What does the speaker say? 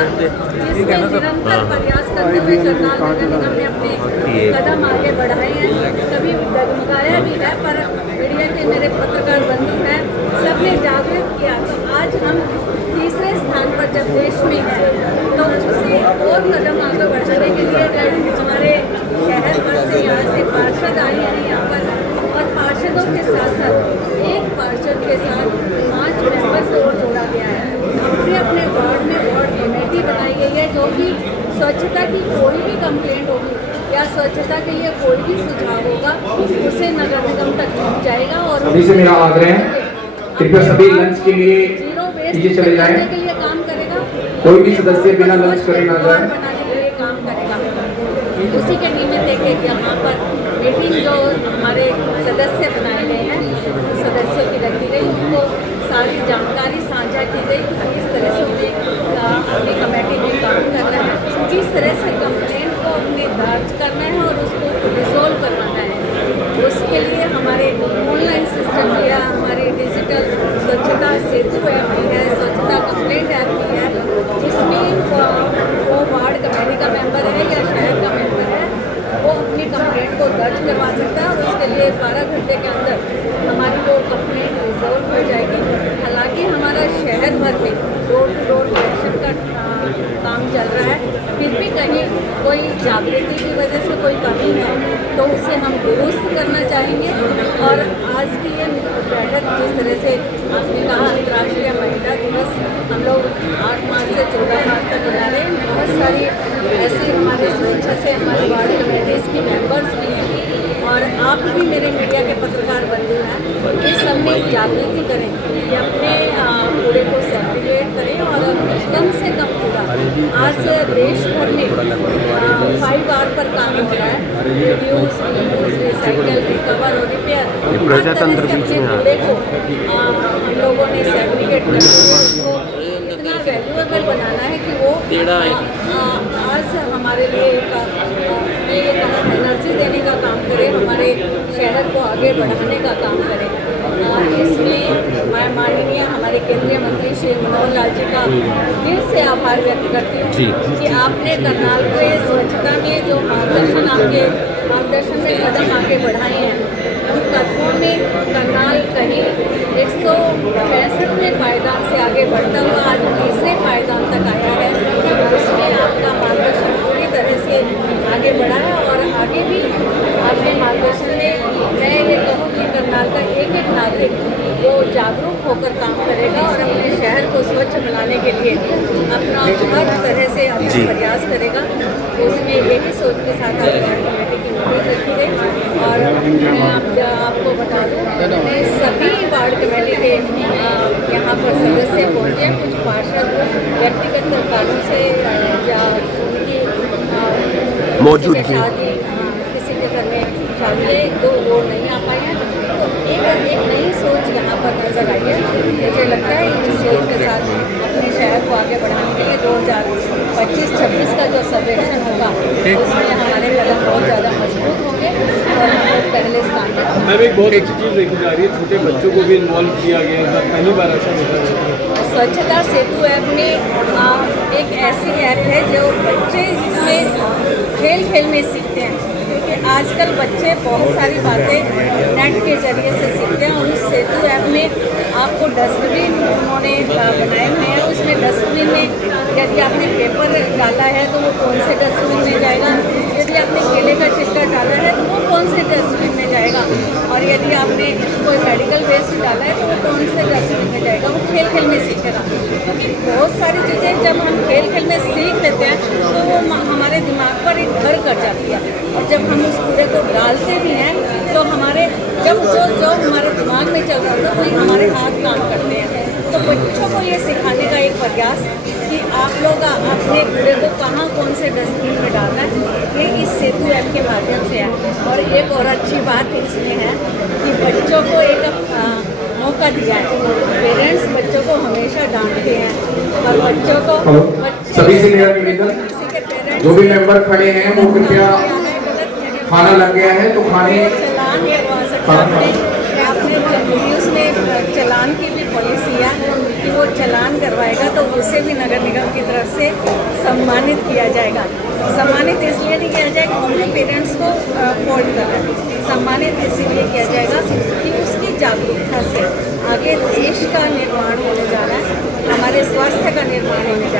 निरंतर प्रयास करते हुए करनाल नगर निगम ने अपने कदम आगे बढ़ाए हैं। कभी डगमगाया भी है, पर मीडिया के मेरे पत्रकार बंधु हैं, सबने जागृत किया। तो आज हम तीसरे स्थान पर जब देश में हैं, तो उसे और कदम आगे बढ़ाने के लिए हमारे शहर भर से यहाँ से पार्षद आए हैं यहाँ पर, और पार्षदों के साथ साथ एक पार्षद के साथ 5 मेंबर्स को जोड़ा गया है। अपने अपने वार्ड में वार्ड कमेटी बनाई गई है, जो कि स्वच्छता की कोई भी कंप्लेंट होगी या स्वच्छता के लिए कोई भी सुझाव होगा उसे नगर निगम तक पहुँच जाएगा। और अभी से मेरा आग्रह है, कृपया सभी लंच के लिए नीचे चले जाएं। के लिए काम करेगा, कोई भी सदस्य बिना लंच करे ना जाए। बनाने के लिए काम करेगा। उसी के निमित्त एक यहाँ पर मीटिंग जो हमारे सदस्य बनाए गए हैं, सदस्यों की रखी गई, उनको सारी जानकारी साझा की गई कि किस तरह से उन्हें अपनी कमेटी में काम करना है, किस तरह से कंप्लेंट को अपने दर्ज करना है और उसको रिजोल्व करवाना है। उसके लिए हमारे ऑनलाइन सिस्टम भी है, हमारी डिजिटल स्वच्छता सेतु ऐप भी है, स्वच्छता कंप्लेंट ऐप भी है, जिसमें वो वार्ड कमेटी का मेंबर है या शहर का मेंबर है, वो अपनी कंप्लेंट को दर्ज करवा सकता है और उसके लिए 12 घंटे के अंदर हमारी वो कंप्लेंट रिजोल्व हो जाएगी। हालांकि हमारा शहर भर में डोर टू डोर कलेक्शन का काम चल रहा है, फिर भी कहीं कोई जागृति की वजह से कोई कमी है तो उसे हम दुरुस्त करना चाहेंगे। और आज की ये बैठक जिस तरह से आपने कहा, अंतर्राष्ट्रीय महिला दिवस हम लोग 8 मार्च से 14 मार्च तक मना रहे हैं। बहुत सारी ऐसी हमारे स्वेच्छा से हमारे वार्ड कमेटीज़ की मेंबर्स भी हैं और आप भी मेरे मीडिया के पत्रकार बंधु हैं, ये सब में जागृति करें कि अपने कूड़े को सेग्रीगेट करें और कम से कम कूड़ा। आज देश भर में 5R पर काम हो रहा है, रिड्यूस, रीयूज, रिसाइकल, रिकवर और रिपेयर। प्रजातंत्र कूड़े को हम लोगों ने सेग्रीगेट करके उसको इतना वैल्यूएबल बनाना है कि वो आज हमारे लिए एक एनर्जी देने का काम करे, हमारे शहर को आगे बढ़ाने का काम करे। इसमें मैं माननीय हमारे केंद्रीय मंत्री श्री मनोहर लाल जी का दिल से आभार व्यक्त करती हूँ कि आपने करनाल को स्वच्छता में जो मार्गदर्शन में कदम आगे बढ़ाए हैं, उन कदमों में करनाल कहीं 165वें पायदान से आगे बढ़ता हुआ आज तीसरे पायदान तक आया है। उसमें आपका मार्गदर्शन पूरी तरह से आगे बढ़ा है और आगे भी आपके मार्गदर्शन में मैं ये कहूँ कि करनाल का एक एक नागरिक वो जागरूक होकर काम करेगा और अपने शहर को स्वच्छ बनाने के लिए अपना हर तरह से अपना प्रयास करेगा। उसमें यही सोच के साथ आज वार्ड कमेटी की मीटिंग रखी गई। और मैं आपको बता दूँ, मैं सभी वार्ड कमेटी के यहाँ पर सदस्य पहुँचे, कुछ पार्षद व्यक्तिगत कारणों से या उनकी मौजूदगी किसी के घर में शादी है, 2 लोग नहीं आ पाए हैं, तो एक नई सोच यहाँ पर नजर आई है। मुझे लगता है इस सोच के साथ अपने शहर को आगे बढ़ाने के लिए 2025-26 का जो सर्वेक्षण होगा उसमें हमारे कदम बहुत ज़्यादा मजबूत होंगे और हम लोग पहले स्थान पर। मैम, एक बहुत अच्छी चीज़ देखी जा रही है, छोटे बच्चों को भी इन्वॉल्व किया गया है, पहली बार ऐसा होता है। स्वच्छता सेतु ऐप में एक ऐसी ऐप है जो बच्चे जिसमें खेल में सीखते हैं, क्योंकि आजकल बच्चे बहुत सारी बातें नेट के जरिए से सीखते हैं। और उस सेतु ऐप में आपको डस्टबिन उन्होंने बनाए हुए हैं, उसमें डस्टबिन में यदि आपने पेपर डाला है तो वो कौन से डस्टबिन में जाएगा, यदि आपने केले का छिलका डाला है तो वो कौन से डस्टबिन में जाएगा, और यदि आपने कोई मेडिकल वेस्ट डाला है तो वो कौन से डस्टबिन में जाएगा। वो खेल में सीखेगा, क्योंकि बहुत सारी चीज़ें जब हम खेल में सीख लेते हैं तो वो हमारे दिमाग पर एक घर कर जाती है। और जब हम उस कूड़े को डालते भी हैं तो हमारे जब जो हमारे दिमाग में चल रहा होता है वही हमारे हाथ काम करते हैं। तो बच्चों को ये सिखाने का एक प्रयास कि आप लोग अपने कूड़े को कहाँ कौन से डस्टबिन में डालना है, ये इस सेतु ऐप के माध्यम से है। और एक और अच्छी बात इसमें है कि बच्चों को एक मौका दिया है। पेरेंट्स बच्चों को हमेशा डांटते हैं और बच्चों को सभी से मेरा निवेदन, जो भी मेंबर खड़े हैं वो कृपया, खाना लग गया है तो खाने चलान करवा सकते हैं। आपने उसमें चलान की भी पॉलिसी है कि वो चलान करवाएगा तो उसे भी नगर निगम की तरफ से सम्मानित किया जाएगा। सम्मानित इसलिए नहीं किया जाएगा उनके पेरेंट्स को फॉल्ट कर रहा है, सम्मानित इसीलिए किया जाएगा कि उसकी जागरूकता से आगे देश का निर्माण होने जा रहा है, हमारे स्वास्थ्य का निर्माण होने जा रहा है।